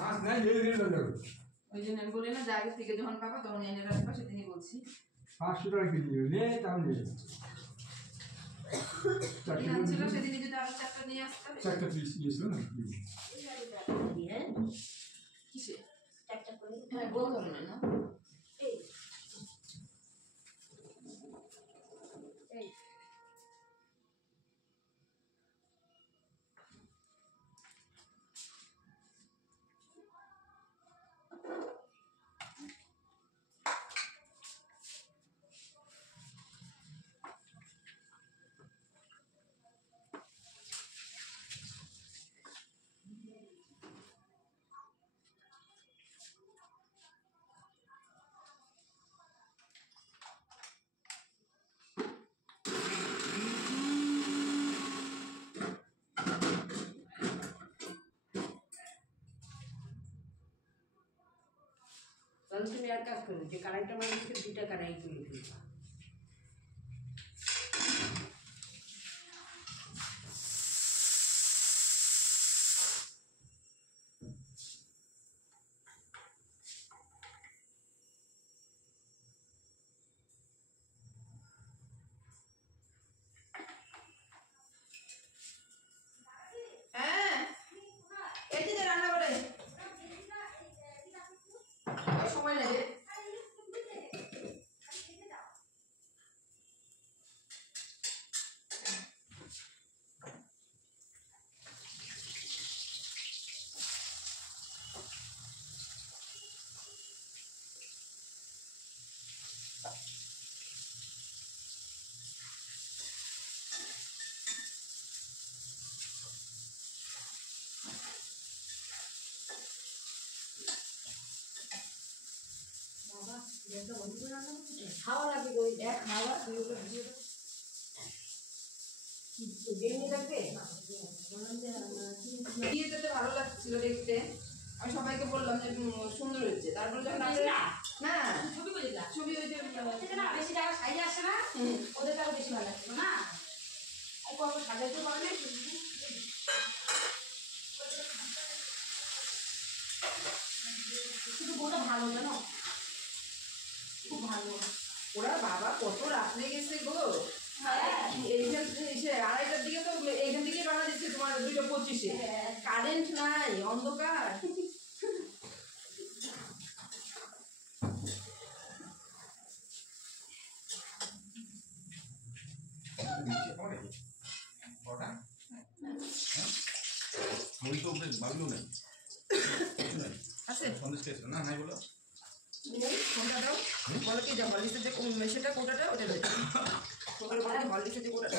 মাছ নাই নিয়ে যাবে ওই জন্য আমি বলি না যে আগে থেকে যখন পাবা তখন এনে রাখবা সেদিনই বলছি 500 টাকা কেজি নে তাহলে ছিল সেদিনই যদি আরো 4টা নিয়ে আসতে হবে 4টা পিস দিয়েছো না কিসে 4টা করে হ্যাঁ গোল ধরনের না এই এই তুমি আর কাজ করবে যে কারাইটা মানে দুইটা কারাই তুলে ফেলবা হ্যাঁ এই যে রান্না করে সময় লাগে বাবা যেটা বন্ধ করে রান্না করতে খাওয়া লাগে ওই এক খাওয়া তুই ওটা ভিজিয়ে দাও কি বেনি লাগবে দিয়ে যেতে ভালো লাগছিল দেখতে আমি সবাইকে বললাম যে সুন্দর হয়েছে তারপরে যখন না ছবি করে দিলা ছবি ওই যে না বেশি টাকা সাইজ আসে না ওদের টাকা বেশি ভালো লাগছে না আর কত সাজাইতে পারলে শুধু ওটা ভালো জানো খুব ভালো ওরা বাবা কত রাত্রে গেছে গো আড়াইটার দিকে তো এইখান থেকে রান্না দিচ্ছে তোমার 2:25-এ কারেন্ট নাই অন্ধকার আছে না নাই বলো কোনটা দাও বলো কি যা হলিসের যে মেশিনটা কোটাটা ওটা দেবে সকালে বলে হলিসের যে কোটাটা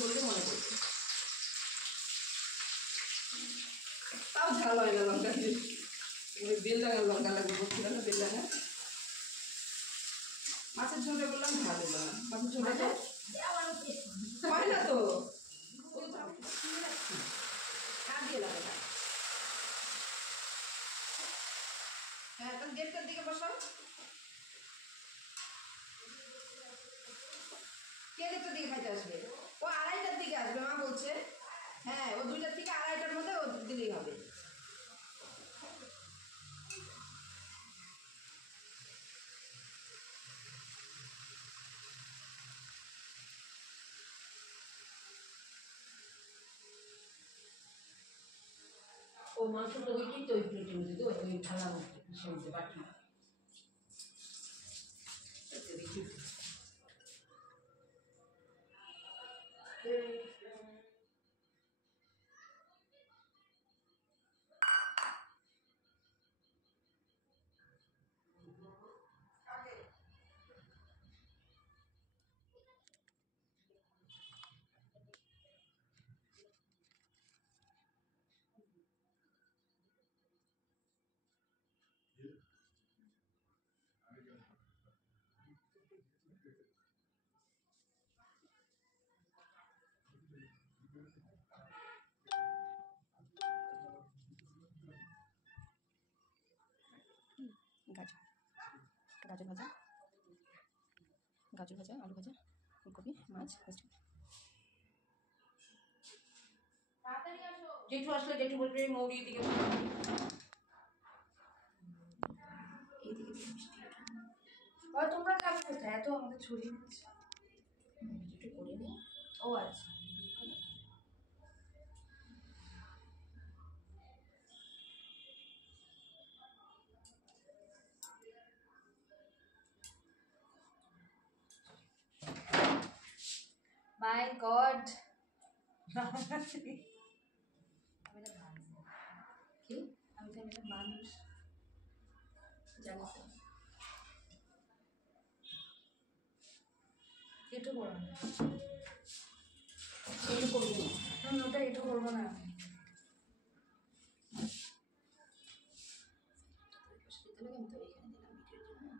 বললে মনে করছে তাও ঝাল হয় না লঙ্কা দিয়ে ওই বেল ডাঙার লঙ্কা লাগবে বলছিল না বেল ডাঙা মাছের ঝোলটা বললাম ঝাল হলো না মাছের ঝোলটা হয় না তো হ্যাঁ তাহলে গেটটার দিকে বসাও কে গেটটার দিকে খাইতে আসবে ও 2:30টার দিকে আসবে মা বলছে হ্যাঁ ও 2টার থেকে 2:30টার মধ্যে ও দিলেই হবে ও মাংস তো ওই তো ওই প্লেটের মধ্যে তো ওই থালা মধ্যে বাটি দেখি গাজর ভাজা, আলু ভাজা, ফুলকপি, মাছ, তাড়াতাড়ি আসো। জেঠু আসলে জেঠু বলবে মৌরি দিকে এইদিকে মিষ্টি তোমরা খাবে কোথায়? এত আমাদের ছড়িয়ে দিচ্ছে। একটু করে নিই। ও আচ্ছা। মাই গড, কি আমি তো একটা মানুষ। জানিস এটু করবো না, এটু করবি না। ওটা এটু করবো না। দিতে লাগে আমি তো এখানে দিলাম ভিডিওর জন্য।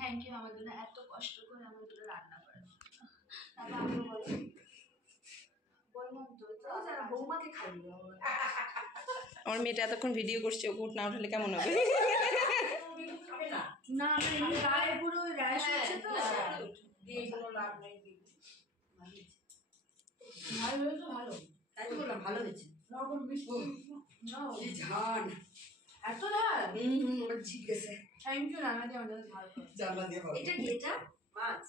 থ্যাংক ইউ আমার জন্য এত কষ্ট করে আমার জন্য রান্না করে। তারপর আমি বললাম তো যারা বৌমাকে খাইয়ে আমার মেয়েটা এতক্ষণ ভিডিও করছে, ওকে উঠ না উঠালে কেমন হবে? না আমার এমনি গায়ে পুরো র্যাশ হচ্ছে তো। দিয়ে কোনো লাভ নেই। ভালো হয়েছে, ভালো। তাই তো বললাম ভালো হয়েছে। নরকম মিষ্টি এই ঝাল এত ঝাল। ওটা ঝিক গেছে। থ্যাংক ইউ রান্না দিয়ে আমাদের ঝাল করে। জানলা দিয়ে হবে। এটা কি? এটা মাছ।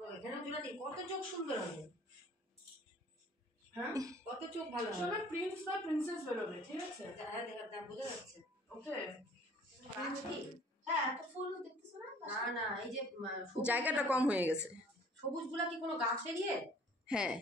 ও এখানে জোড়া দিই, কত চোখ সুন্দর হবে। হ্যাঁ কত চোখ ভালো হবে। সবাই প্রিন্স বা প্রিন্সেস বেরোবে, ঠিক আছে? হ্যাঁ দেখা বোঝা যাচ্ছে। ওকে। মাছ কি? হ্যাঁ এত ফুল দেখতেছো না? না না এই যে জায়গাটা কম হয়ে গেছে। সবুজগুলা কি কোনো গাছের ইয়ে? হ্যাঁ।